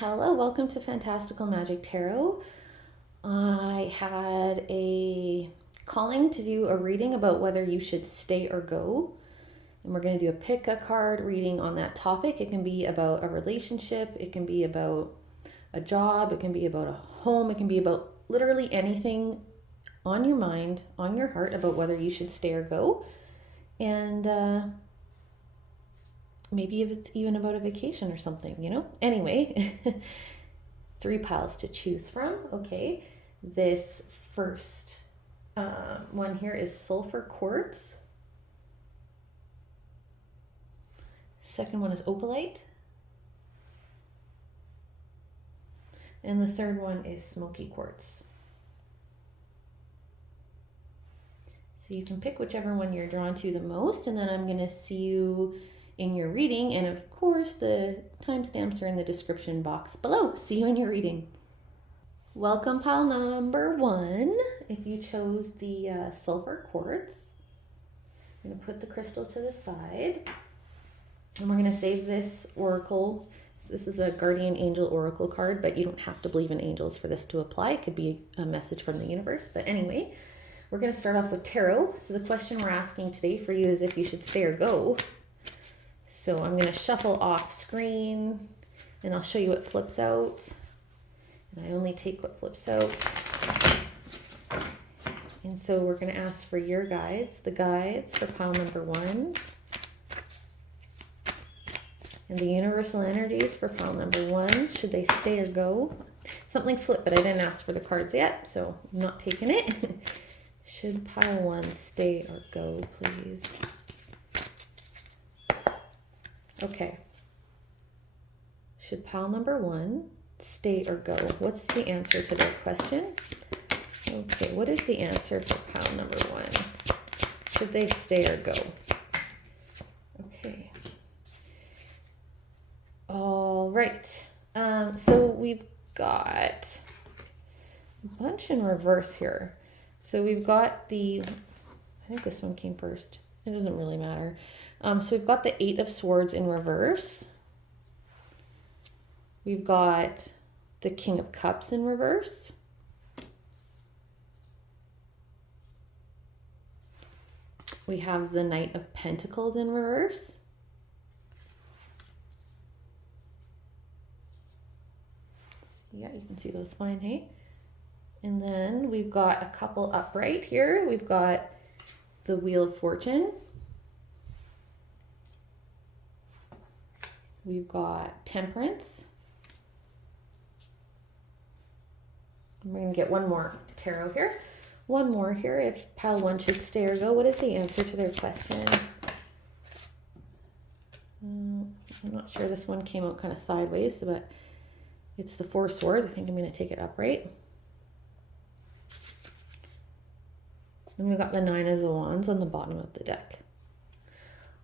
Hello, welcome to Fantastical Magic Tarot. I had a calling to do a reading about whether you should stay or go. And we're going to do a pick a card reading on that topic. It can be about a relationship, it can be about a job, it can be about a home, it can be about literally anything on your mind, on your heart about whether you should stay or go. And maybe if it's even about a vacation or something, Anyway, 3 piles to choose from. Okay, this first one here is sulfur quartz. Second one is opalite. And the third one is smoky quartz. So you can pick whichever one you're drawn to the most, and then I'm going to see you in your reading, and of course the timestamps are in the description box below. See you in your reading. Welcome pile number 1. If you chose the sulfur quartz, I'm going to put the crystal to the side, and we're going to save this oracle. So this is a guardian angel oracle card, but you don't have to believe in angels for this to apply. It could be a message from the universe, but anyway, we're going to start off with tarot. So the question we're asking today for you is if you should stay or go. So I'm going to shuffle off screen, and I'll show you what flips out. And I only take what flips out. And so we're going to ask for your guides, the guides for pile number 1. And the universal energies for pile number 1. Should they stay or go? Something flipped, but I didn't ask for the cards yet, so I'm not taking it. Should pile 1 stay or go, please? Okay. Should pile number 1 stay or go? What's the answer to their question? Okay, what is the answer for pile number 1? Should they stay or go? Okay. All right. So we've got a bunch in reverse here. So we've got I think this one came first. It doesn't really matter. So we've got the 8 of Swords in reverse. We've got the King of Cups in reverse. We have the Knight of Pentacles in reverse. Yeah, you can see those fine, hey? And then we've got a couple upright here. We've got the Wheel of Fortune. We've got Temperance. We're going to get one more tarot here. One more here. If pile 1 should stay or go, what is the answer to their question? I'm not sure. This one came out kind of sideways, but it's the 4 Swords. I think I'm going to take it upright. Then we've got the 9 of the Wands on the bottom of the deck.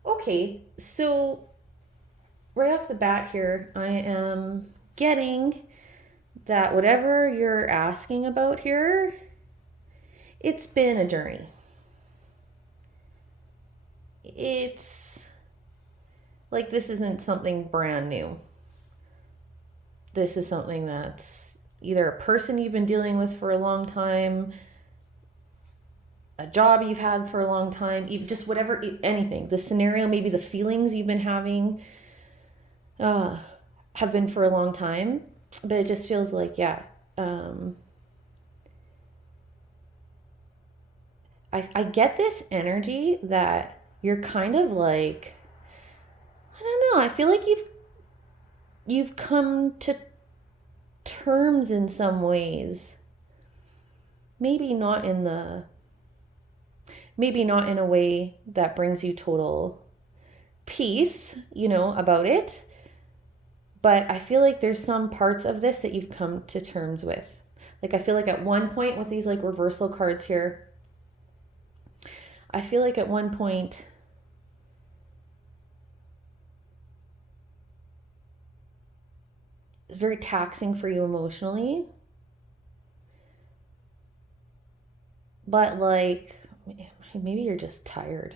Okay, so right off the bat here, I am getting that whatever you're asking about here, it's been a journey. It's like this isn't something brand new. This is something that's either a person you've been dealing with for a long time, a job you've had for a long time, just whatever, anything. The scenario, maybe the feelings you've been having have been for a long time, but it just feels like, yeah, I get this energy that you're kind of like, I don't know, I feel like you've come to terms in some ways. Maybe not in a way that brings you total peace, about it. But I feel like there's some parts of this that you've come to terms with. Like I feel like at one point with these like reversal cards here, I feel like at one point it's very taxing for you emotionally. But like maybe you're just tired.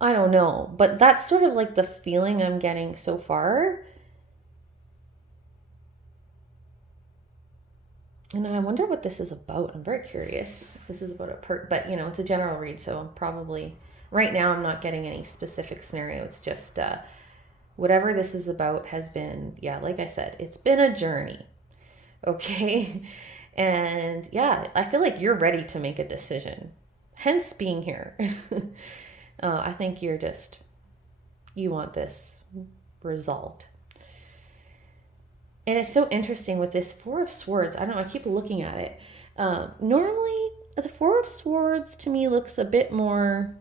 I don't know, but that's sort of like the feeling I'm getting so far. And I wonder what this is about. I'm very curious if this is about but it's a general read, so I'm probably, right now I'm not getting any specific scenario. It's just whatever this is about has been, like I said, it's been a journey. Okay. And I feel like you're ready to make a decision, hence being here. I think you want this resolved. And it's so interesting with this Four of Swords. I don't know, I keep looking at it. Normally, the Four of Swords to me looks a bit more,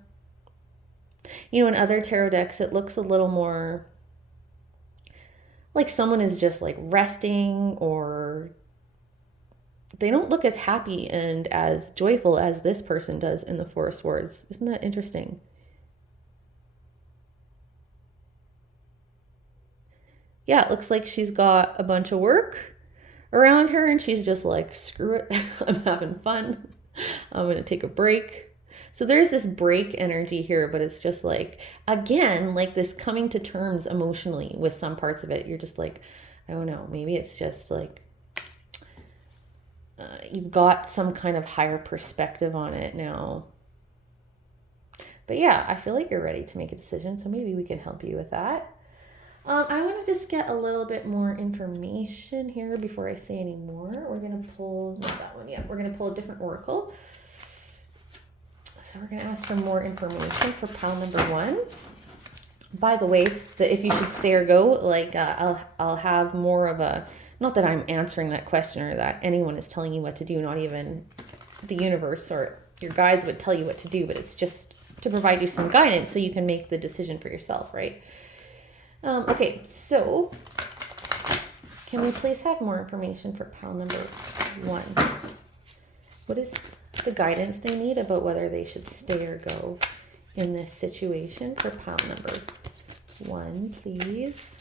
in other tarot decks, it looks a little more like someone is just like resting, or they don't look as happy and as joyful as this person does in the Four of Swords. Isn't that interesting? Yeah, it looks like she's got a bunch of work around her and she's just like, screw it, I'm having fun. I'm going to take a break. So there's this break energy here, but it's just like, again, like this coming to terms emotionally with some parts of it. You're just like, I don't know, maybe it's just like you've got some kind of higher perspective on it now. But I feel like you're ready to make a decision, so maybe we can help you with that. I want to just get a little bit more information here before I say any more. We're going to pull, not that one yet, we're going to pull a different oracle. So we're going to ask for more information for pile number 1. By the way, if you should stay or go, like I'll have more of a, not that I'm answering that question or that anyone is telling you what to do, not even the universe or your guides would tell you what to do, but it's just to provide you some guidance so you can make the decision for yourself, right? Okay, so can we please have more information for pile number 1? What is the guidance they need about whether they should stay or go in this situation for pile number 1, please?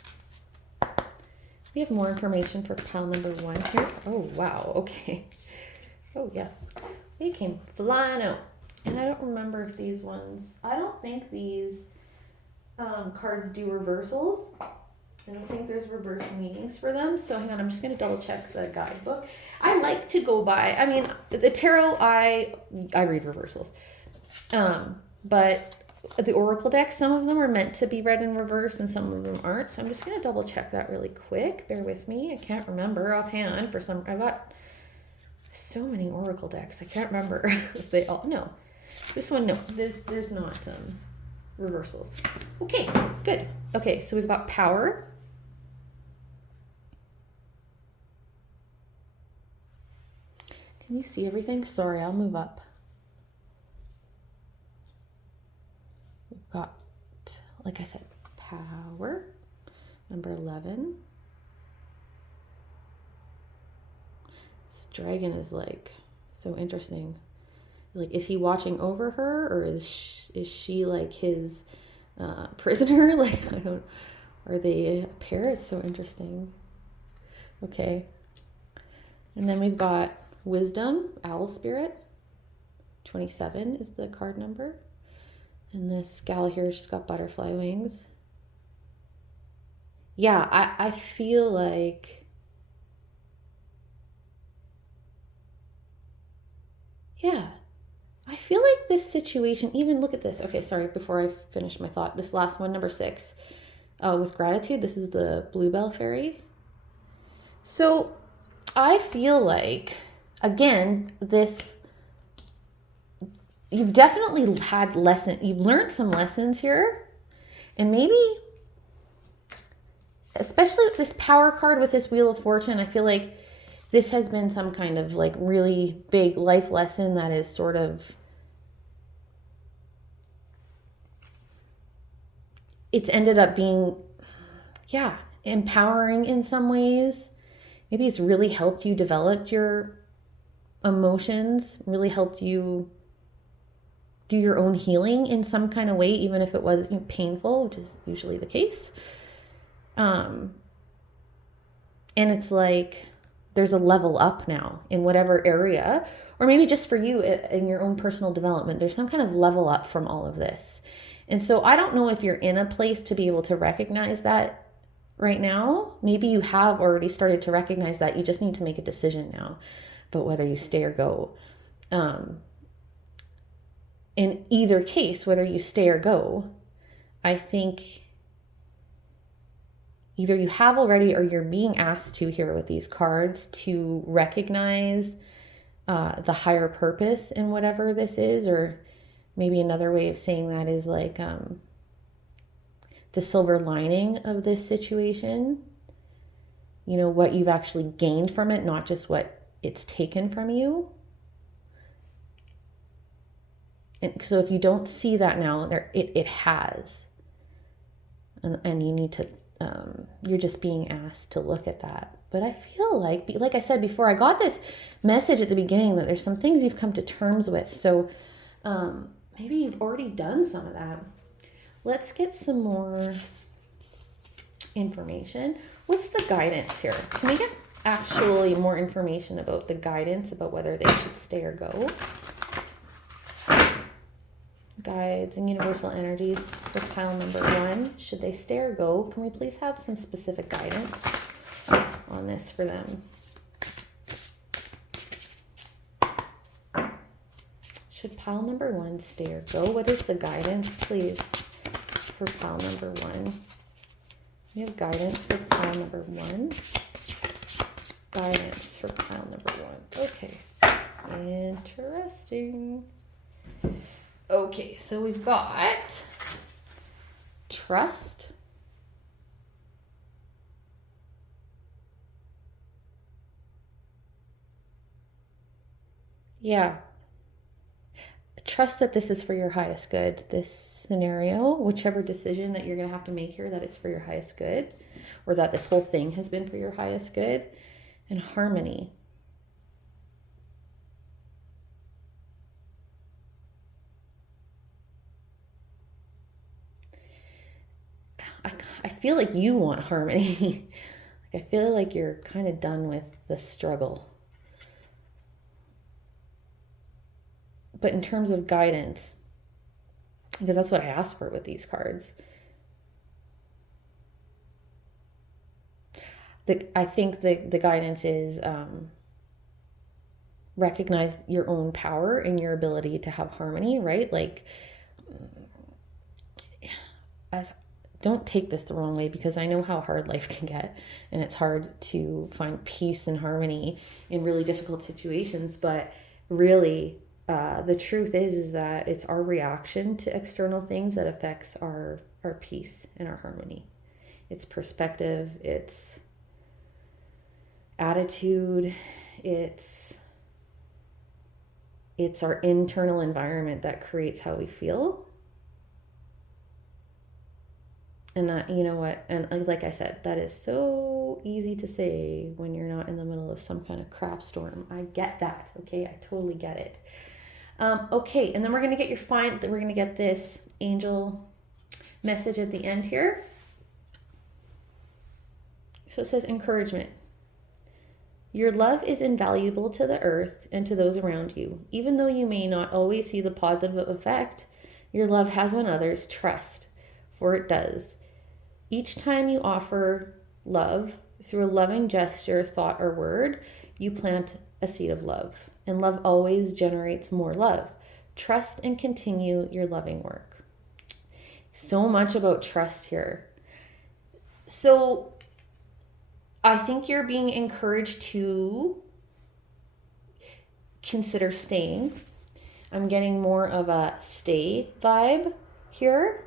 We have more information for pile number 1 here. Oh, wow, okay. Oh, yeah. They came flying out. And I don't remember if these ones, I don't think these cards do reversals. I don't think there's reverse meanings for them. So hang on, I'm just going to double check the guidebook. I like to go by, I mean, the tarot, I read reversals. But the oracle deck, some of them are meant to be read in reverse and some of them aren't. So I'm just going to double check that really quick. Bear with me. I can't remember offhand for some, I've got so many oracle decks. I can't remember if they all, no. This one, no, there's not reversals. Okay, good. Okay, so we've got power. Can you see everything? Sorry, I'll move up. We've got, like I said, power. Number 11. This dragon is like so interesting. Like, is he watching over her, or is she like his prisoner? Like, I don't, are they a pair? It's so interesting. Okay. And then we've got wisdom, owl spirit. 27 is the card number. And this gal here, she's got butterfly wings. Yeah, I feel like, yeah, I feel like this situation, even look at this. Okay, sorry, before I finish my thought, this last one, number 6, with gratitude, this is the bluebell fairy. So I feel like, again, this, you've definitely you've learned some lessons here, and maybe, especially with this power card with this Wheel of Fortune, I feel like this has been some kind of like really big life lesson that is sort of, it's ended up being, empowering in some ways. Maybe it's really helped you develop your emotions, really helped you do your own healing in some kind of way, even if it was painful, which is usually the case. And it's like, there's a level up now in whatever area, or maybe just for you in your own personal development, there's some kind of level up from all of this. And so I don't know if you're in a place to be able to recognize that right now. Maybe you have already started to recognize that. You just need to make a decision now. about whether you stay or go. In either case, whether you stay or go, I think either you have already or you're being asked to here with these cards to recognize the higher purpose in whatever this is, or maybe another way of saying that is like the silver lining of this situation, you know, what you've actually gained from it, not just what it's taken from you. And so if you don't see that now, it has. And you need to, you're just being asked to look at that. But I feel like I said before, I got this message at the beginning that there's some things you've come to terms with. So maybe you've already done some of that. Let's get some more information. What's the guidance here? Can we get actually more information about the guidance, about whether they should stay or go? Guides and universal energies for pile number 1. Should they stay or go? Can we please have some specific guidance on this for them? Should pile number 1 stay or go? What is the guidance, please, for pile number 1? We have guidance for pile number 1. Guidance for pile number 1. Okay. Interesting. Okay, so we've got trust, yeah, trust that this is for your highest good, this scenario, whichever decision that you're going to have to make here, that it's for your highest good, or that this whole thing has been for your highest good, and harmony. I feel like you want harmony. Like I feel like you're kind of done with the struggle. But in terms of guidance, because that's what I asked for with these cards, I think the guidance is recognize your own power and your ability to have harmony, right? Like, don't take this the wrong way, because I know how hard life can get, and it's hard to find peace and harmony in really difficult situations. But really, the truth is that it's our reaction to external things that affects our peace and our harmony. It's perspective, it's attitude, it's our internal environment that creates how we feel. And that, you know what, and like I said, that is so easy to say when you're not in the middle of some kind of crap storm. I get that, okay? I totally get it. Okay, and then we're going to get we're going to get this angel message at the end here. So it says encouragement. Your love is invaluable to the earth and to those around you. Even though you may not always see the positive effect your love has on others, trust, for it does. Each time you offer love through a loving gesture, thought, or word, you plant a seed of love. And love always generates more love. Trust and continue your loving work. So much about trust here. So I think you're being encouraged to consider staying. I'm getting more of a stay vibe here.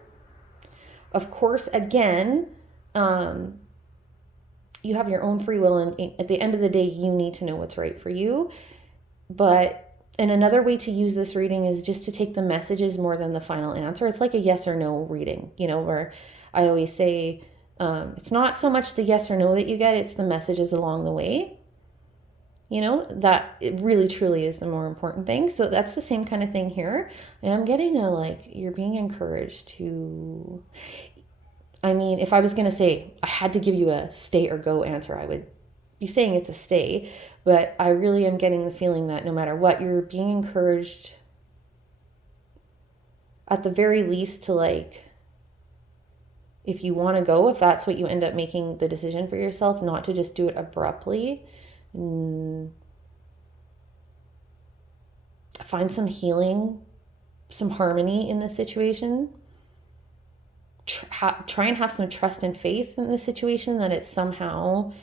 Of course, again, you have your own free will, and at the end of the day, you need to know what's right for you. And another way to use this reading is just to take the messages more than the final answer. It's like a yes or no reading, you know, where I always say, it's not so much the yes or no that you get, it's the messages along the way. You know, that it really truly is the more important thing. So that's the same kind of thing here. And I'm getting you're being encouraged to, I mean, if I was going to say I had to give you a stay or go answer, I would be saying it's a stay. But I really am getting the feeling that no matter what, you're being encouraged at the very least to if you want to go, if that's what you end up making the decision for yourself, not to just do it abruptly. find some healing, some harmony in this situation. Try and have some trust and faith in the situation that it's somehow,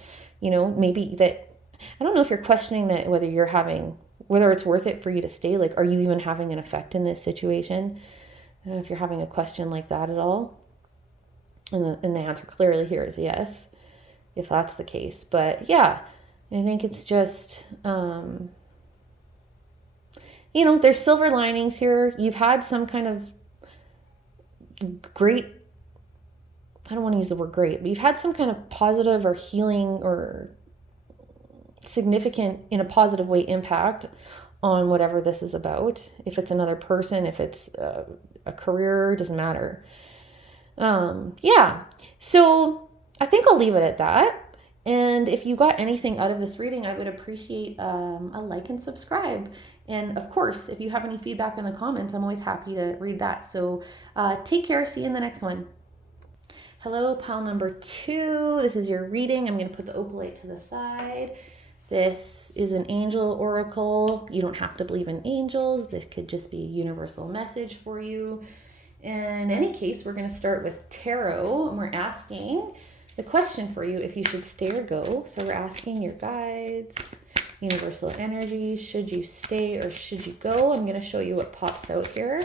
maybe that, I don't know if you're questioning that, whether it's worth it for you to stay. Like, are you even having an effect in this situation? I don't know if you're having a question like that at all. And the answer clearly here is yes, if that's the case. But yeah, I think it's just, there's silver linings here. You've had some kind of great, I don't want to use the word great, but you've had some kind of positive or healing or significant, in a positive way, impact on whatever this is about. If it's another person, if it's a career, doesn't matter. Yeah. So I think I'll leave it at that. And if you got anything out of this reading, I would appreciate a like and subscribe. And of course, if you have any feedback in the comments, I'm always happy to read that. So take care. See you in the next one. Hello, pile number 2. This is your reading. I'm going to put the opalite to the side. This is an angel oracle. You don't have to believe in angels. This could just be a universal message for you. In any case, we're going to start with tarot, and we're asking the question for you if you should stay or go. So we're asking your guides, universal energy, should you stay or should you go? I'm going to show you what pops out here.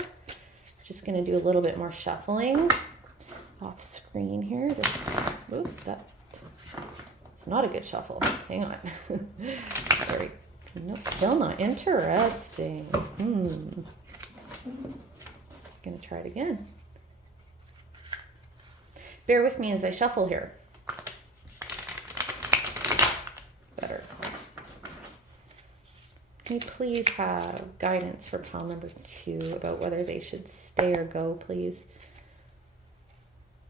Just going to do a little bit more shuffling off screen here. It's not a good shuffle. Hang on. Sorry. No, still not interesting. Gonna try it again. Bear with me as I shuffle here. Better. Can you please have guidance for pile number 2 about whether they should stay or go, please?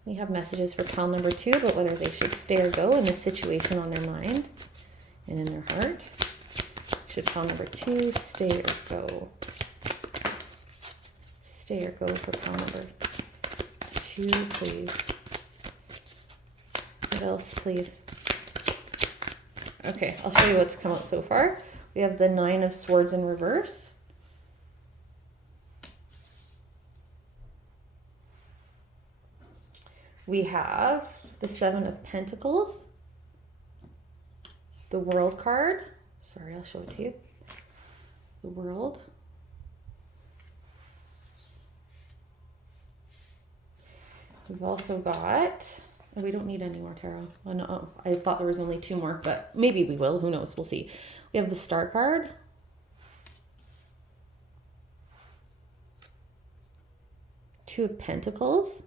We have messages for pile number 2 about whether they should stay or go in the situation on their mind and in their heart. Should pile number 2 stay or go? Stay or go for pile number 2, please. What else, please? Okay, I'll show you what's come out so far. We have the 9 of Swords in reverse. We have the 7 of Pentacles, the World card. Sorry, I'll show it to you. The World. We've also got, we don't need any more tarot. Oh, no, I thought there was only 2 more, but maybe we will. Who knows? We'll see. We have the Star card. Two of Pentacles.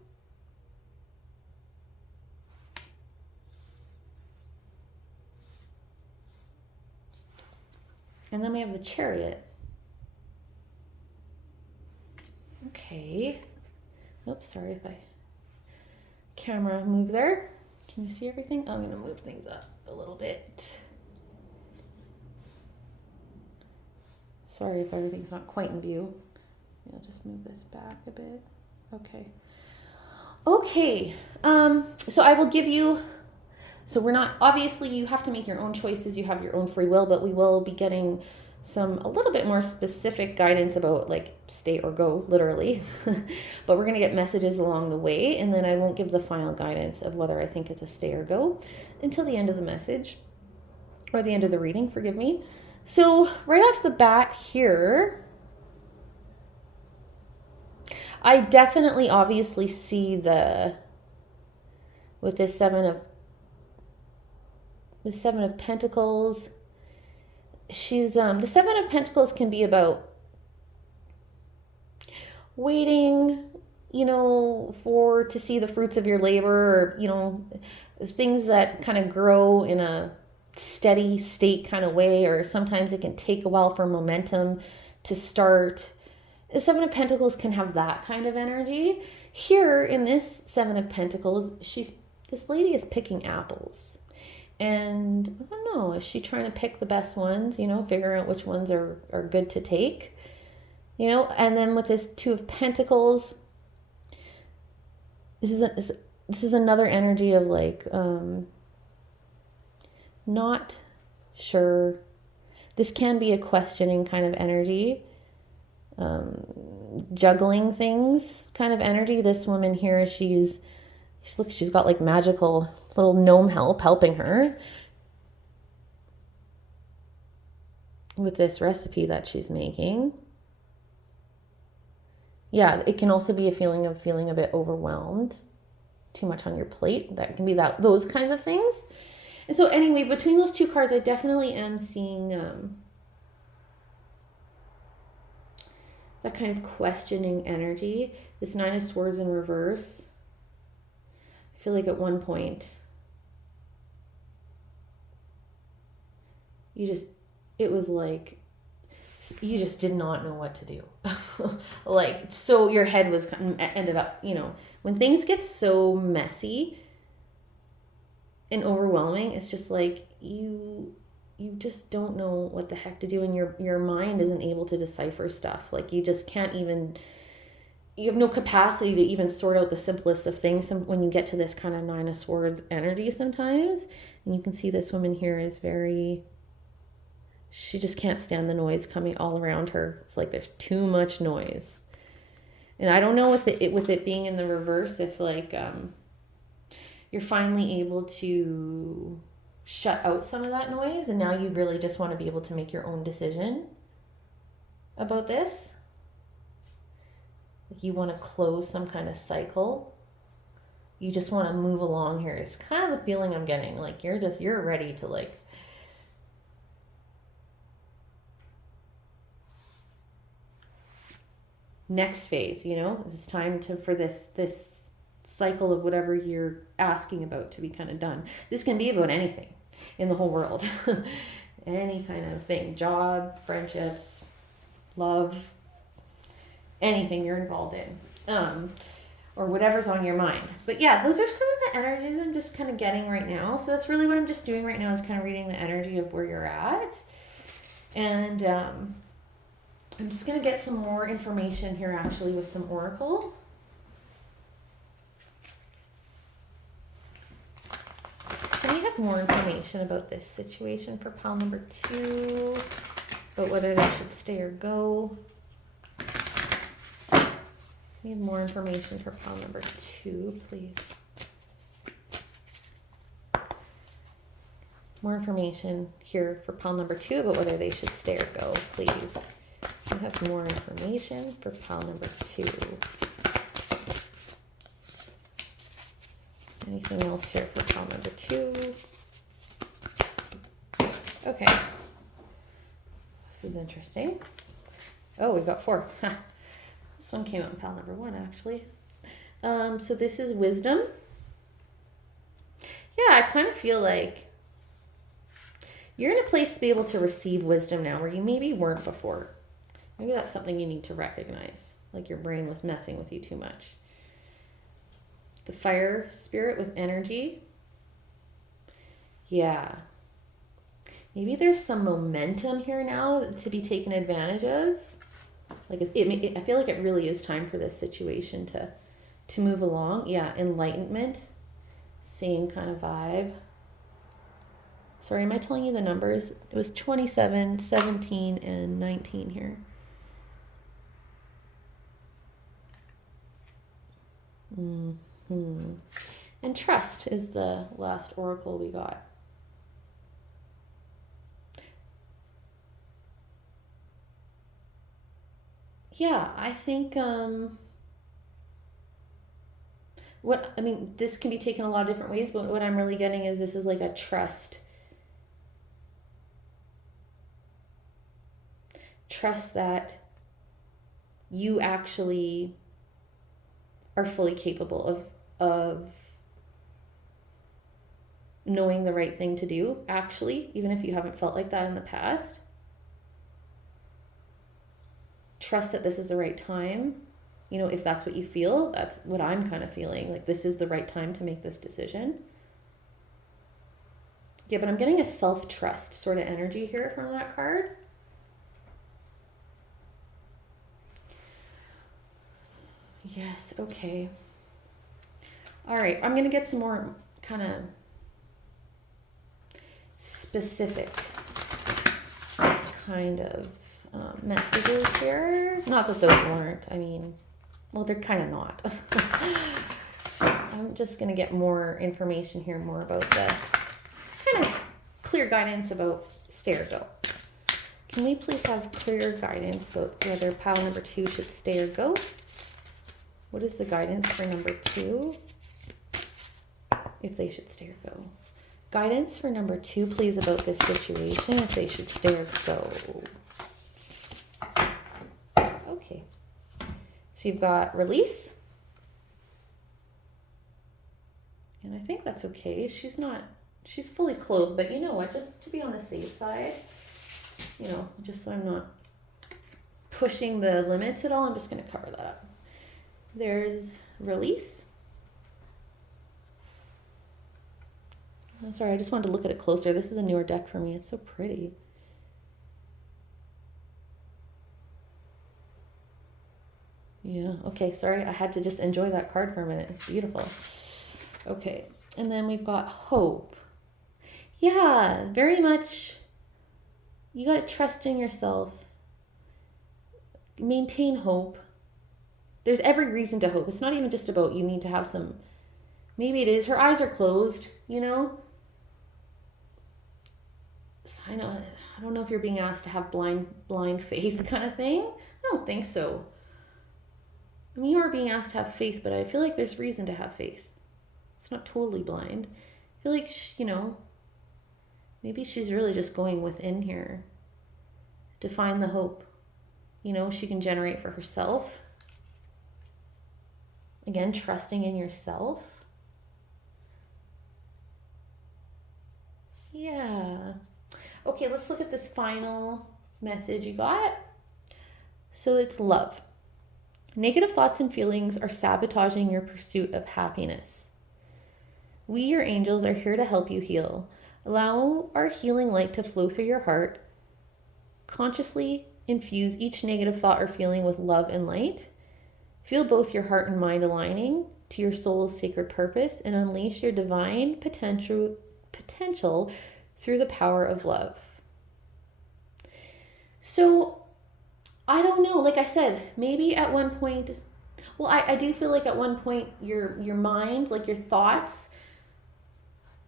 And then we have the Chariot. Okay. Oops, sorry if I camera move there. Can you see everything? I'm going to move things up a little bit. Sorry if everything's not quite in view. I'll just move this back a bit. Okay. Okay. So I will give you, so we're not, obviously you have to make your own choices. You have your own free will, but we will be getting a little bit more specific guidance about like stay or go, literally. But we're going to get messages along the way, and then I won't give the final guidance of whether I think it's a stay or go until the end of the message, or the end of the reading, forgive me. So right off the bat here, I definitely obviously see with this seven of Pentacles, she's the 7 of Pentacles can be about waiting, to see the fruits of your labor, or things that kind of grow in a steady state kind of way, or sometimes it can take a while for momentum to start. The 7 of Pentacles can have that kind of energy. Here in this 7 of Pentacles, this lady is picking apples. And I don't know, is she trying to pick the best ones, figuring out which ones are good to take, and then with this 2 of Pentacles, this is another energy of like, not sure. This can be a questioning kind of energy. juggling things kind of energy. This woman here, she's got like magical little gnome helping her with this recipe that she's making. Yeah, it can also be a feeling of feeling a bit overwhelmed, too much on your plate. That can be those kinds of things. And so anyway, between those two cards, I definitely am seeing that kind of questioning energy. This Nine of Swords in reverse. I feel like at one point, it was like, you just did not know what to do. Like, so your head ended up, when things get so messy and overwhelming, it's just like you just don't know what the heck to do, and your mind isn't able to decipher stuff. Like, you just can't even, you have no capacity to even sort out the simplest of things when you get to this kind of Nine of Swords energy sometimes. And you can see this woman here is she just can't stand the noise coming all around her. It's like there's too much noise. And I don't know with it being in the reverse, if like you're finally able to shut out some of that noise, and now you really just want to be able to make your own decision about this. Like, you want to close some kind of cycle. You just want to move along here. It's kind of the feeling I'm getting. Like, you're ready to like next phase, it's time for this cycle of whatever you're asking about to be kind of done. This can be about anything in the whole world. Any kind of thing, job, friendships, love, anything you're involved in, or whatever's on your mind. But yeah, those are some of the energies I'm just kind of getting right now. So that's really what I'm just doing right now, is kind of reading the energy of where you're at. And I'm just going to get some more information here, actually, with some oracle. Can we have more information about this situation for pile number 2? About whether they should stay or go? Can we have more information for pile number 2, please? More information here for pile number 2 about whether they should stay or go, please. I have more information for pile number 2. Anything else here for pile number 2? Okay. This is interesting. Oh, we've got 4. This one came out in pile number 1, actually. So this is wisdom. Yeah, I kind of feel like you're in a place to be able to receive wisdom now where you maybe weren't before. Maybe that's something you need to recognize. Like, your brain was messing with you too much. The fire spirit with energy. Yeah. Maybe there's some momentum here now to be taken advantage of. Like, I feel like it really is time for this situation to move along. Yeah, enlightenment. Same kind of vibe. Sorry, am I telling you the numbers? It was 27, 17, and 19 here. Mm-hmm. And trust is the last oracle we got. Yeah, I think this can be taken a lot of different ways, but what I'm really getting is this is like a trust. Trust that you actually are fully capable of knowing the right thing to do, actually, even if you haven't felt like that in the past. Trust that this is the right time. If that's what you feel, that's what I'm kind of feeling. Like, this is the right time to make this decision. Yeah, but I'm getting a self-trust sort of energy here from that card. Yes, okay. All right, I'm going to get some more kind of specific kind of messages here. Not that those weren't. I mean, well, they're kind of not. I'm just going to get more information here, more about the kind of clear guidance about stay or go. Can we please have clear guidance about whether pile number 2 should stay or go? What is the guidance for number 2? If they should stay or go. Guidance for number 2, please, about this situation, if they should stay or go. Okay. So you've got release. And I think that's okay. She's fully clothed, but you know what? Just to be on the safe side, you know, just so I'm not pushing the limits at all, I'm just going to cover that up. There's release. I'm sorry, I just wanted to look at it closer. This is a newer deck for me. It's so pretty. Yeah, okay, sorry. I had to just enjoy that card for a minute. It's beautiful. Okay, and then we've got hope. Yeah, very much. You got to trust in yourself. Maintain hope. There's every reason to hope. It's not even just about you need to have some, maybe it is, her eyes are closed, you know? So I don't know if you're being asked to have blind faith kind of thing. I don't think so. I mean, you are being asked to have faith, but I feel like there's reason to have faith. It's not totally blind. I feel like, you know, maybe she's really just going within here to find the hope, you know, she can generate for herself. Again, trusting in yourself. Yeah. Okay, let's look at this final message you got. So it's love. Negative thoughts and feelings are sabotaging your pursuit of happiness. We, your angels, are here to help you heal. Allow our healing light to flow through your heart. Consciously infuse each negative thought or feeling with love and light. Feel both your heart and mind aligning to your soul's sacred purpose and unleash your divine potential through the power of love. So, I don't know, like I said, maybe at one point, well, I do feel like at one point your mind, like your thoughts,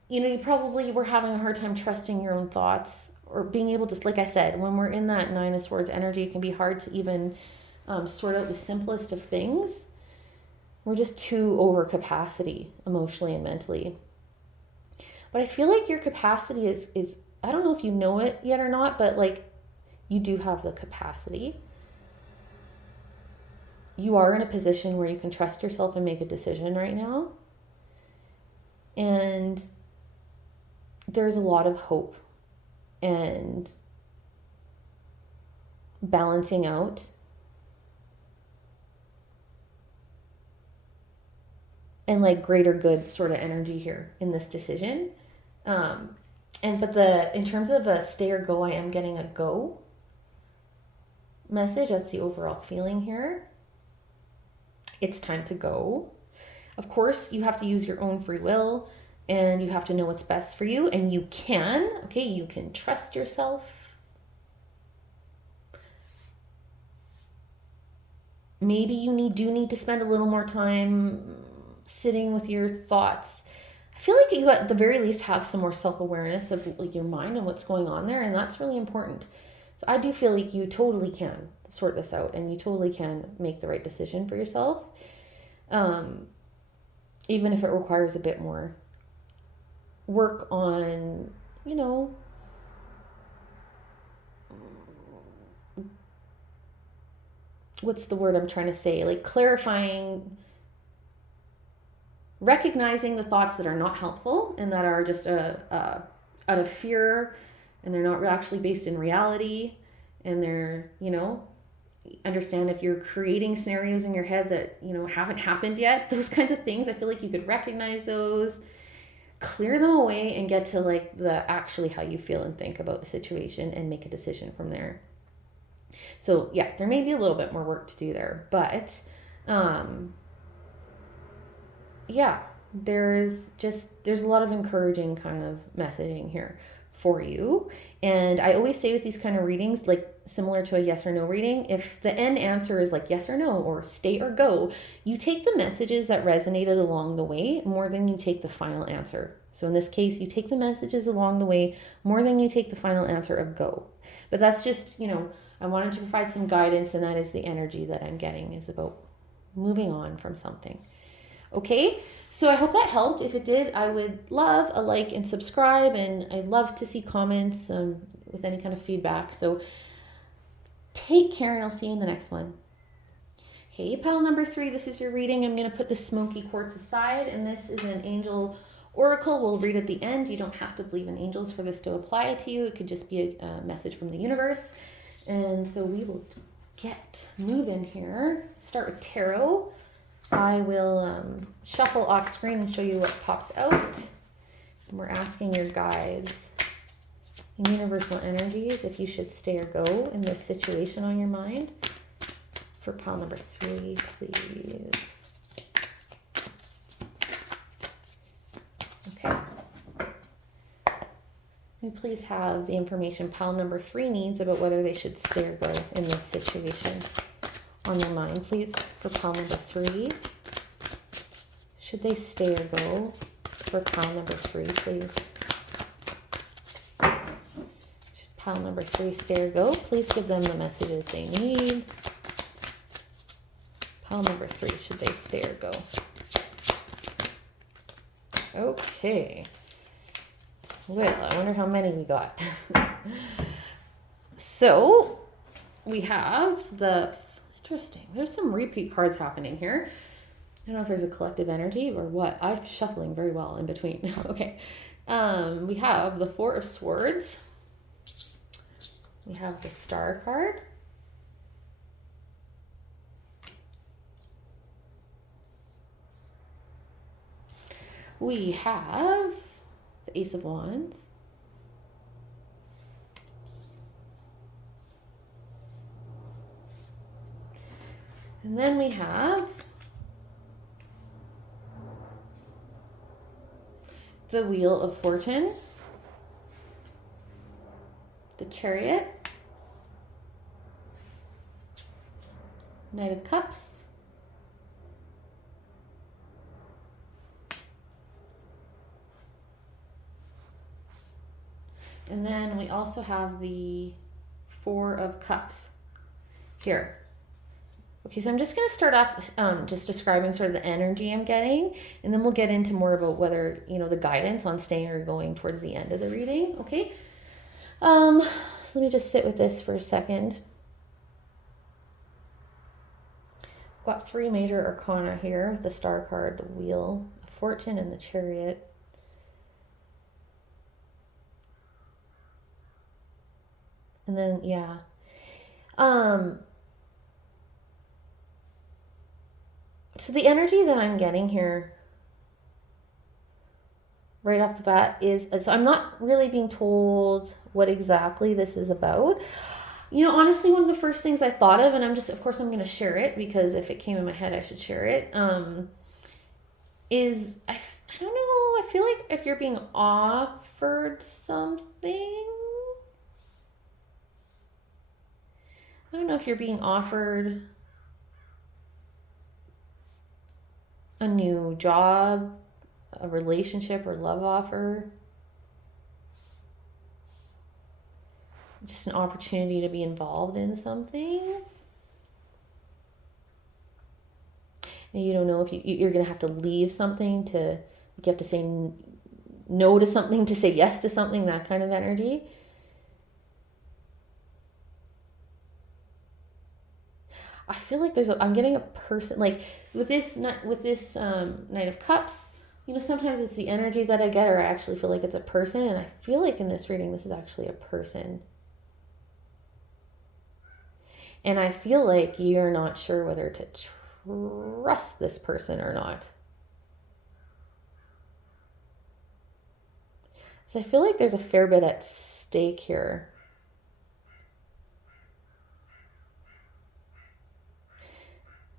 you know, you probably were having a hard time trusting your own thoughts or being able to, like I said, when we're in that 9 of Swords energy, it can be hard to even sort out the simplest of things. We're just too over capacity emotionally and mentally. But I feel like your capacity is I don't know if you know it yet or not, but like you do have the capacity. You are in a position where you can trust yourself and make a decision right now. And there's a lot of hope and balancing out and like greater good sort of energy here in this decision. But in terms of a stay or go, I am getting a go message. That's the overall feeling here. It's time to go. Of course, you have to use your own free will and you have to know what's best for you, and you can trust yourself. Maybe you do need to spend a little more time sitting with your thoughts. I feel like you at the very least have some more self-awareness of like your mind and what's going on there, and that's really important. So I do feel like you totally can sort this out and you totally can make the right decision for yourself. Even if it requires a bit more work on, you know, what's the word I'm trying to say? Like clarifying, recognizing the thoughts that are not helpful and that are just out of fear and they're not actually based in reality, and they're, you know, understand if you're creating scenarios in your head that, you know, haven't happened yet, those kinds of things. I feel like you could recognize those, clear them away, and get to like the actually how you feel and think about the situation and make a decision from there. So yeah, there may be a little bit more work to do there, but yeah, there's a lot of encouraging kind of messaging here for you. And I always say with these kind of readings, like similar to a yes or no reading, if the end answer is like yes or no or stay or go, you take the messages that resonated along the way more than you take the final answer. So in this case, you take the messages along the way more than you take the final answer of go. But that's just, I wanted to provide some guidance, and that is the energy that I'm getting is about moving on from something. Okay, so I hope that helped. If it did, I would love a like and subscribe, and I'd love to see comments with any kind of feedback. So take care, and I'll see you in the next one. Okay, pile number 3, this is your reading. I'm going to put the smoky quartz aside, and this is an angel oracle. We'll read at the end. You don't have to believe in angels for this to apply to you. It could just be a message from the universe. And so we will get moving here. Start with tarot. I will shuffle off screen and show you what pops out. And we're asking your guides and universal energies if you should stay or go in this situation on your mind. For pile number 3, please. Okay. Can you please have the information pile number 3 needs about whether they should stay or go in this situation on your mind, please, for pile number 3. Should they stay or go for pile number 3, please? Should pile number 3 stay or go? Please give them the messages they need. Pile number 3, should they stay or go? Okay. Well, I wonder how many we got. So, we have interesting. There's some repeat cards happening here. I don't know if there's a collective energy or what. I'm shuffling very well in between. Okay. We have the 4 of Swords. We have the Star card. We have the Ace of Wands. And then we have the Wheel of Fortune, the Chariot, Knight of Cups, and then we also have the 4 of Cups here. Okay, so I'm just going to start off just describing sort of the energy I'm getting, and then we'll get into more about whether, the guidance on staying or going towards the end of the reading, okay? So let me just sit with this for a second. I've got 3 major arcana here, the Star card, the Wheel of Fortune, and the Chariot. And then, yeah. So the energy that I'm getting here right off the bat is, so I'm not really being told what exactly this is about. Honestly, one of the first things I thought of, and of course I'm going to share it because if it came in my head, I should share it, is, I don't know, I feel like if you're being offered something, I don't know if you're being offered a new job, a relationship or love offer, just an opportunity to be involved in something. And you don't know if you're going to have to leave something you have to say no to something to say yes to something, that kind of energy. I feel like I'm getting a person, like with this Knight of Cups, sometimes it's the energy that I get, or I actually feel like it's a person, and I feel like in this reading, this is actually a person. And I feel like you're not sure whether to trust this person or not. So I feel like there's a fair bit at stake here.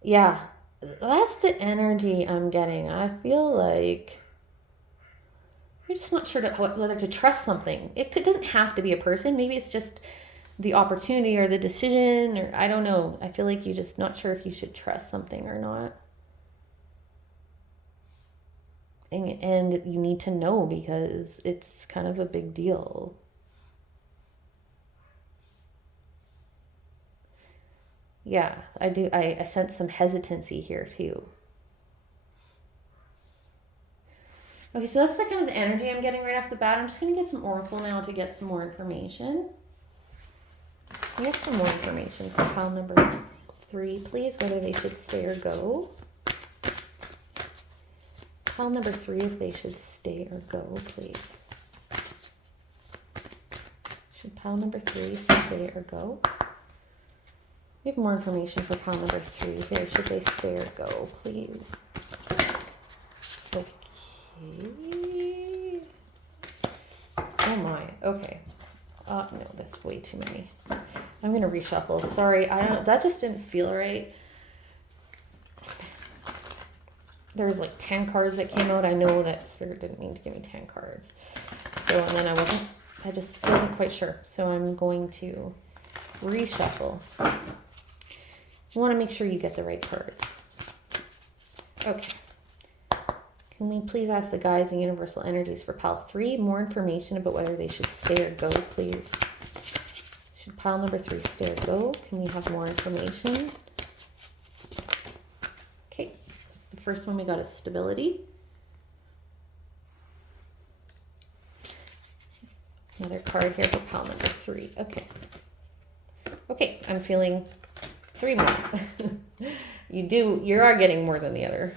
Yeah, that's the energy I'm getting. I feel like You're just not sure whether to trust something. It doesn't have to be a person. Maybe it's just the opportunity or the decision, or I don't know. I feel like you're just not sure if you should trust something or not. And you need to know because it's kind of a big deal. Yeah, I do. I sense some hesitancy here too. Okay, so that's the kind of the energy I'm getting right off the bat. I'm just going to get some oracle now to get some more information. Get some more information for pile number 3, please, whether they should stay or go. Pile number 3, if they should stay or go, please. Should pile number 3 stay or go? We have more information for pile number 3 here. Should they stay or go, please? Okay. Oh my. Okay. No, that's way too many. I'm gonna reshuffle. Sorry, that just didn't feel right. There was like 10 cards that came out. I know that Spirit didn't mean to give me 10 cards. So, and then I just wasn't quite sure. So I'm going to reshuffle. You want to make sure you get the right cards. Okay. Can we please ask the guides and universal energies for pile 3 more information about whether they should stay or go, please? Should pile number 3 stay or go? Can we have more information? Okay, so the first one we got is stability. Another card here for pile number 3. Okay. Okay, I'm feeling 3 more. You are getting more than the other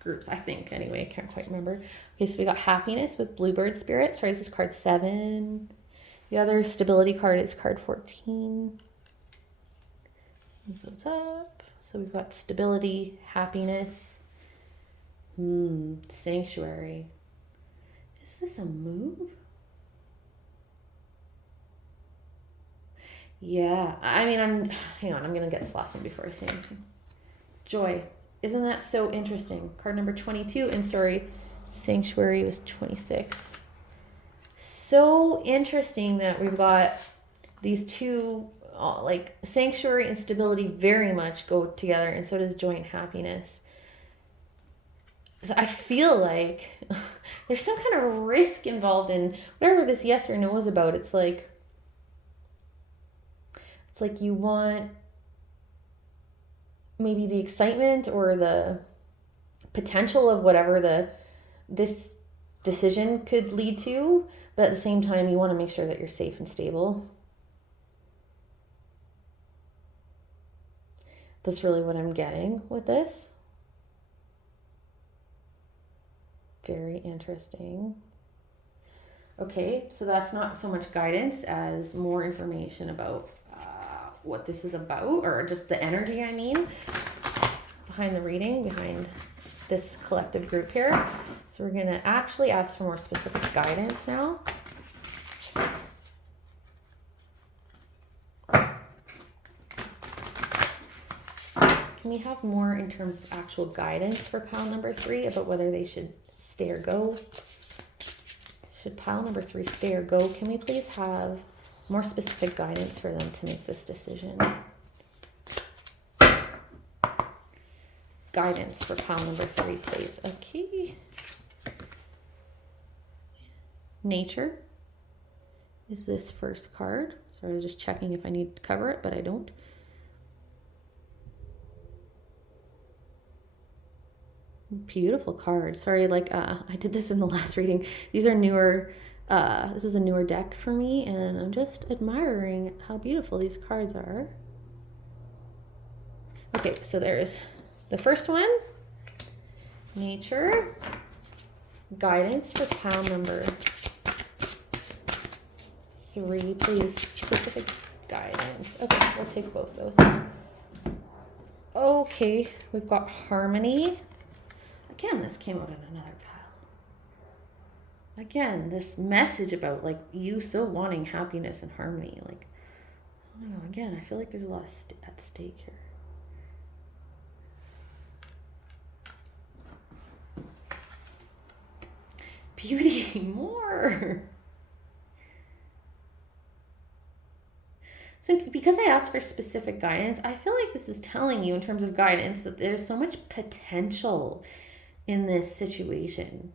groups, I think. Anyway, I can't quite remember. Okay, so we got happiness with Bluebird Spirit. Sorry, this is card 7. The other stability card is card 14. Move those up. So we've got stability, happiness, sanctuary. Is this a move? Yeah, I mean, hang on, I'm going to get this last one before I say anything. Joy. Isn't that so interesting? Card number 22, and sorry, sanctuary was 26. So interesting that we've got these two, like sanctuary and stability very much go together, and so does joy and happiness. So I feel like there's some kind of risk involved in whatever this yes or no is about. It's like you want maybe the excitement or the potential of whatever this decision could lead to, but at the same time you want to make sure that you're safe and stable. That's really what I'm getting with this. Very interesting. Okay, so that's not so much guidance as more information about what this is about, or just the energy, I mean, behind the reading, behind this collective group here. So we're going to actually ask for more specific guidance now. Can we have more in terms of actual guidance for pile number 3 about whether they should stay or go? Should pile number 3 stay or go? Can we please have more specific guidance for them to make this decision? Guidance for pile number 3, please. Okay. Nature is this first card. Sorry, I was just checking if I need to cover it, but I don't. Beautiful card. Sorry, I did this in the last reading. These are newer. This is a newer deck for me, and I'm just admiring how beautiful these cards are. Okay, so there's the first one, nature, guidance for pile number 3, please, specific guidance. Okay, we'll take both those. Okay, we've got harmony. Again, this came out in another pile. Again, this message about like you still wanting happiness and harmony. Like, I don't know, again, I feel like there's a lot at stake here. Beauty, more. So because I asked for specific guidance, I feel like this is telling you in terms of guidance that there's so much potential in this situation.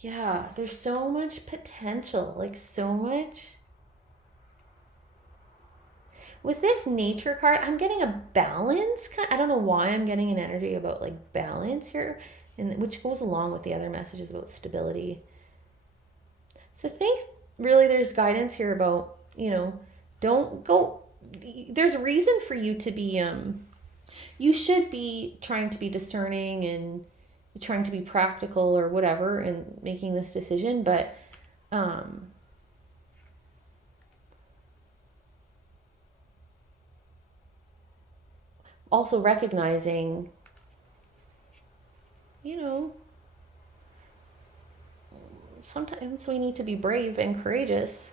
Yeah, there's so much potential, like so much. With this nature card, I'm getting a balance. I don't know why I'm getting an energy about like balance here, and which goes along with the other messages about stability. So think really there's guidance here about, don't go, there's reason for you to be, you should be trying to be discerning and trying to be practical or whatever and making this decision, but also recognizing, sometimes we need to be brave and courageous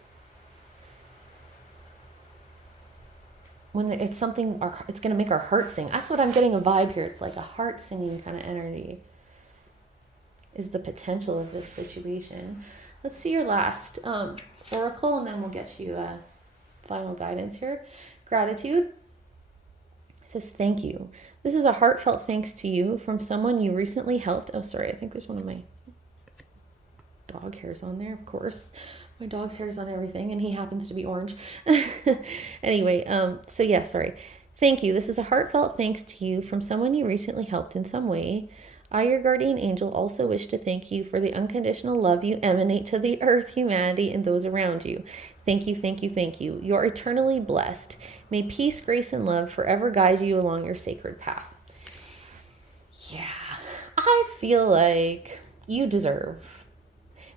when it's something, it's going to make our heart sing. That's what I'm getting a vibe here. It's like a heart singing kind of energy is the potential of this situation. Let's see your last oracle, and then we'll get you final guidance here. Gratitude. It says, thank you. This is a heartfelt thanks to you from someone you recently helped. Oh, sorry. I think there's one of my dog hairs on there, of course. My dog's hair's on everything, and he happens to be orange. Anyway, so yeah, sorry. Thank you. This is a heartfelt thanks to you from someone you recently helped in some way. I, your guardian angel, also wish to thank you for the unconditional love you emanate to the earth, humanity, and those around you. Thank you, thank you, thank you. You are eternally blessed. May peace, grace, and love forever guide you along your sacred path. Yeah, I feel like you deserve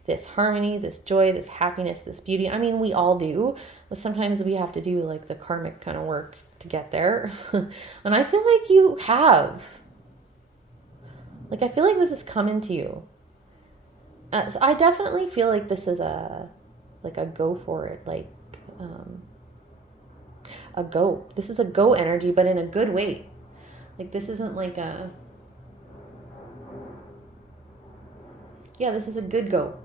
this harmony, this joy, this happiness, this beauty. I mean, we all do, but sometimes we have to do like the karmic kind of work to get there. And I feel like you have. Like, I feel like this is coming to you. So I definitely feel like this is a go for it, like a go. This is a go energy, but in a good way. Like, this isn't like this is a good go.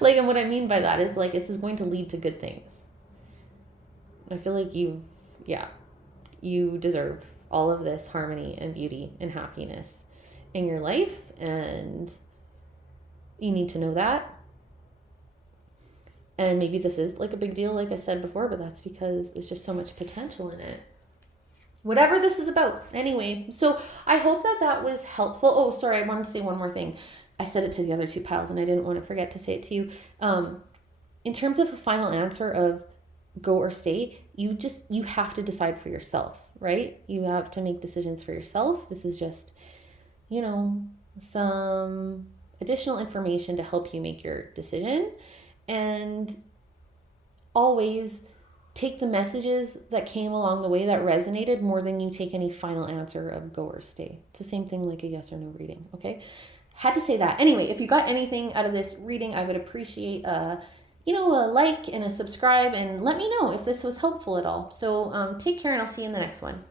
Like, and what I mean by that is like, this is going to lead to good things. I feel like you deserve all of this harmony and beauty and happiness in your life, and you need to know that. And maybe this is like a big deal, like I said before, but that's because there's just so much potential in it. Whatever this is about. Anyway, so I hope that was helpful. Oh, sorry, I wanted to say one more thing. I said it to the other two pals, and I didn't want to forget to say it to you. In terms of a final answer of go or stay, you have to decide for yourself, right? You have to make decisions for yourself. This is just, some additional information to help you make your decision. And always take the messages that came along the way that resonated more than you take any final answer of go or stay. It's the same thing like a yes or no reading, okay? Had to say that. Anyway, if you got anything out of this reading, I would appreciate a like and a subscribe, and let me know if this was helpful at all. So take care, and I'll see you in the next one.